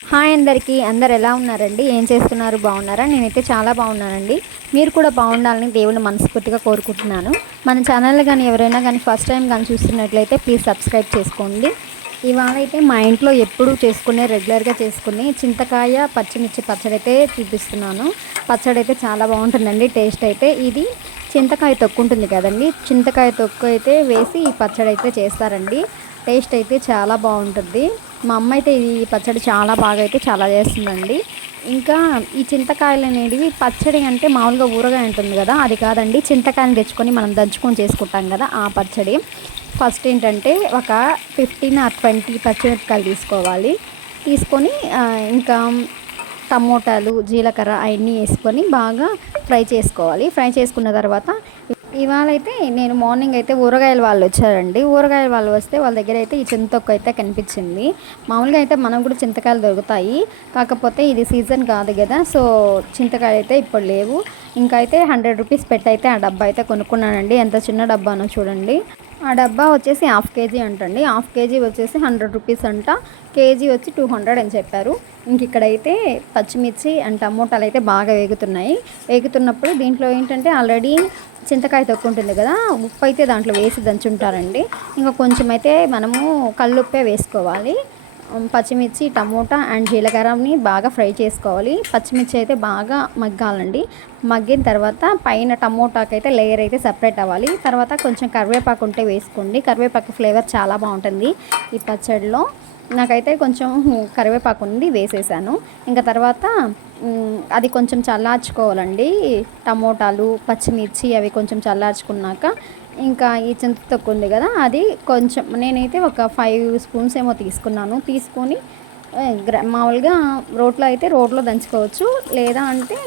Hi అందరికీ. అందరు ఎలా ఉన్నారండి? ఏం చేస్తున్నారు? బాగున్నారా? నేనైతే చాలా బాగున్నానండి. మీరు కూడా బాగుండాలని దేవుని మనస్ఫూర్తిగా కోరుకుంటున్నాను. మన ఛానల్ కానీ ఎవరైనా కానీ ఫస్ట్ టైం కానీ చూస్తున్నట్లయితే ప్లీజ్ సబ్స్క్రైబ్ చేసుకోండి. ఇవాళ అయితే మా ఇంట్లో ఎప్పుడూ చేసుకునే రెగ్యులర్గా చేసుకుని చింతకాయ పచ్చిమిర్చి పచ్చడి అయితే చూపిస్తున్నాను. పచ్చడి అయితే చాలా బాగుంటుందండి. టేస్ట్ అయితే ఇది చింతకాయ తొక్కు ఉంటుంది కదండి. చింతకాయ తొక్కు అయితే వేసి ఈ పచ్చడి అయితే చేస్తారండి. టేస్ట్ అయితే చాలా బాగుంటుంది. మా అమ్మ అయితే ఈ పచ్చడి చాలా బాగా అయితే చాలా చేస్తుందండి. ఇంకా ఈ చింతకాయలు అనేవి పచ్చడి అంటే మామూలుగా ఊరగాయ ఉంటుంది కదా అది కాదండి. చింతకాయలు తెచ్చుకొని మనం దంచుకొని చేసుకుంటాం కదా ఆ పచ్చడి. ఫస్ట్ ఏంటంటే ఒక ఫిఫ్టీన్ ఆర్ ట్వంటీ పచ్చిమిరపకాయలు తీసుకోవాలి. తీసుకొని ఇంకా టమోటాలు జీలకర్ర అవన్నీ వేసుకొని బాగా ఫ్రై చేసుకోవాలి. ఫ్రై చేసుకున్న తర్వాత ఇవాళ అయితే నేను మార్నింగ్ అయితే ఊరగాయల వాళ్ళు వచ్చారండి. ఊరగాయల వాళ్ళు వస్తే వాళ్ళ దగ్గర అయితే ఈ చింతొక్క అయితే కనిపించింది. మామూలుగా అయితే మనకు కూడా చింతకాయలు దొరుకుతాయి. కాకపోతే ఇది సీజన్ కాదు కదా సో చింతకాయలు అయితే ఇప్పుడు లేవు. ఇంకా అయితే హండ్రెడ్ రూపీస్ పెట్టి అయితే ఆ డబ్బా అయితే కొనుక్కున్నానండి. ఎంత చిన్న డబ్బానో చూడండి. ఆ డబ్బా వచ్చేసి హాఫ్ కేజీ అంటండి. హాఫ్ కేజీ వచ్చేసి హండ్రెడ్ రూపీస్ అంట. కేజీ వచ్చి టూ హండ్రెడ్ అని చెప్పారు. ఇంక ఇక్కడైతే పచ్చిమిర్చి అండ్ టమోటాలు అయితే బాగా వేగుతున్నాయి. వేగుతున్నప్పుడు దీంట్లో ఏంటంటే ఆల్రెడీ చింతకాయ తొక్కు ఉంటుంది కదా ఉప్పు అయితే దాంట్లో వేసి దంచుంటారండి. ఇంకా కొంచెం అయితే మనము కల్లుప్పే వేసుకోవాలి. పచ్చిమిర్చి టమోటా అండ్ జీలకర్రని బాగా ఫ్రై చేసుకోవాలి. పచ్చిమిర్చి అయితే బాగా మగ్గాలండి. మగ్గిన తర్వాత పైన టమోటాకి అయితే లేయర్ అయితే సపరేట్ అవ్వాలి. తర్వాత కొంచెం కరివేపాకు ఉంటే వేసుకోండి. కరివేపాకు ఫ్లేవర్ చాలా బాగుంటుంది ఈ పచ్చడిలో. నాకైతే కొంచెం కరివేపాకు ఉంది వేసేసాను. ఇంకా తర్వాత అది కొంచెం చల్లార్చుకోవాలండి. టమోటాలు పచ్చిమిర్చి అవి కొంచెం చల్లార్చుకున్నాక ఇంకా ఈ చింతతొక్కు ఉంది కదా అది కొంచెం నేనైతే ఒక ఫైవ్ స్పూన్స్ ఏమో తీసుకున్నాను. తీసుకొని మామూలుగా రోట్లో అయితే రోట్లో దంచుకోవచ్చు. లేదా అంటే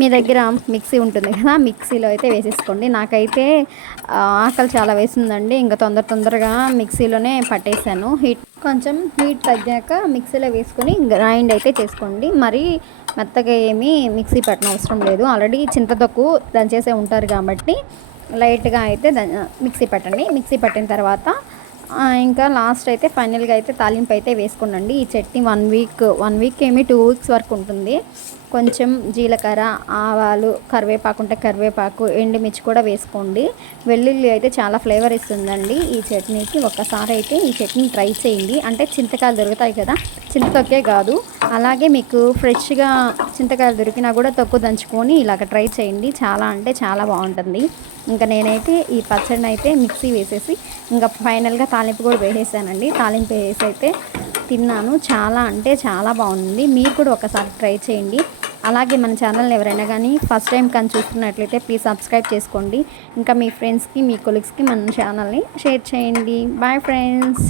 మీ దగ్గర మిక్సీ ఉంటుంది కదా మిక్సీలో అయితే వేసేసుకోండి. నాకైతే ఆకలి చాలా వేసిందండి ఇంకా తొందర తొందరగా మిక్సీలోనే పట్టేశాను. హీట్ కొంచెం హీట్ తగ్గాక మిక్సీలో వేసుకొని గ్రైండ్ అయితే చేసుకోండి. మరి మెత్తగా ఏమీ మిక్సీ పట్టడం అవసరం లేదు. ఆల్రెడీ చింతతొక్కు దంచేసే ఉంటారు కాబట్టి లైట్గా అయితే ద మిక్సీ పట్టండి. మిక్సీ పట్టిన తర్వాత ఇంకా లాస్ట్ అయితే ఫైనల్గా అయితే తాలింపు అయితే వేసుకోండి ఈ chutney one week one week ఏమి టూ వీక్స్ వరకు ఉంటుంది. కొంచెం జీలకర్ర ఆవాలు కరివేపాకు ఉంటే కరివేపాకు ఎండుమిర్చి కూడా వేసుకోండి. వెల్లుల్లి అయితే చాలా ఫ్లేవర్ ఇస్తుందండి ఈ చట్నీకి. ఒక్కసారి అయితే ఈ చట్నీ ట్రై చేయండి. అంటే చింతకాయలు దొరుకుతాయి కదా చింతతొక్కే కాదు. అలాగే మీకు ఫ్రెష్గా చింతకాయలు దొరికినా కూడా తక్కువ దంచుకొని ఇలాగ ట్రై చేయండి. చాలా అంటే చాలా బాగుంటుంది. ఇంకా నేనైతే ఈ పచ్చడిని అయితే మిక్సీ వేసేసి ఇంకా ఫైనల్గా తాలింపు కూడా వేసేసానండి. తాలింపు వేసి అయితే తిన్నాను. చాలా అంటే చాలా బాగుంది. మీరు కూడా ఒకసారి ట్రై చేయండి. అలాగే మన ఛానల్ని ఎవరైనా కానీ ఫస్ట్ టైం కానీ చూస్తున్నట్లయితే ప్లీజ్ సబ్స్క్రైబ్ చేసుకోండి. ఇంకా మీ ఫ్రెండ్స్కి మీ కొలీగ్స్కి మన ఛానల్ని షేర్ చేయండి. Bye friends.